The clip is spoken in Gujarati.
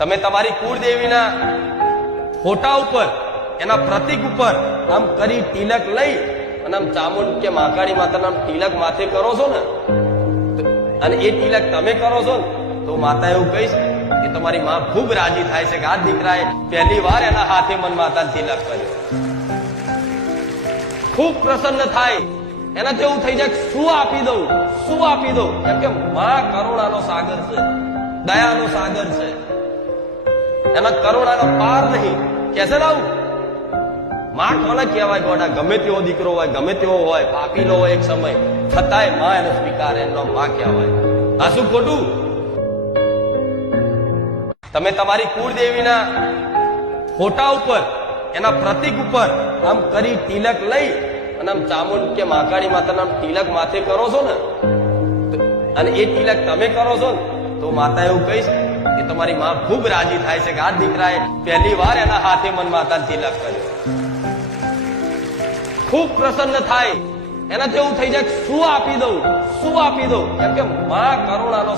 તમે તમારી કુળદેવીના ફોટા ઉપર એના પ્રતીક ઉપર આમ કરી તિલક લઈ અને આમ ચામુંડ કે મહાકાળી માતાના તિલક માથે કરો છો ને, અને એ તિલક તમે કરો છો ને, તો માતા એવું કહીશ કે તમારી માં ખૂબ રાજી થાય છે કે આ દીકરાએ પહેલી વાર એના હાથે મન માતા તિલક કર્યો. ખૂબ પ્રસન્ન થાય, એના જેવું થઈ જાય શું આપી દઉં, શું આપી દઉં. કેમ કે માં કરુણાનો સાગર છે, દયાનો સાગર છે, એના કરુણાનો પાર નહીં. કે છે ને આવું માં કોને કહેવાય ગોડા? ગમે તેવો દીકરો હોય, ગમે તેવો હોય, પાપીલો હોય એક સમય, છતાંય માં એને સ્વીકારે, એનો માં કહેવાય. આ શું ખોટું? તમે તમારી કુળદેવીના ફોટા ઉપર એના પ્રતીક ઉપર આમ કરી તિલક લઈ અને આમ ચામુંડ કે મહાકાળી માતાના તિલક માથે કરો છો ને, અને એ તિલક તમે કરો છો ને, તો માતા એવું કહીશ કે તમારી માં ખૂબ રાજી થાય છે કે આ દીકરાએ પહેલી વાર એના હાથે મન માતા તિલક કર્યો. ખૂબ પ્રસન્ન થાય, એના જેવું થઈ જાય શું આપી દઉં, શું આપી દઉં. કેમ કે માં કરુણાનો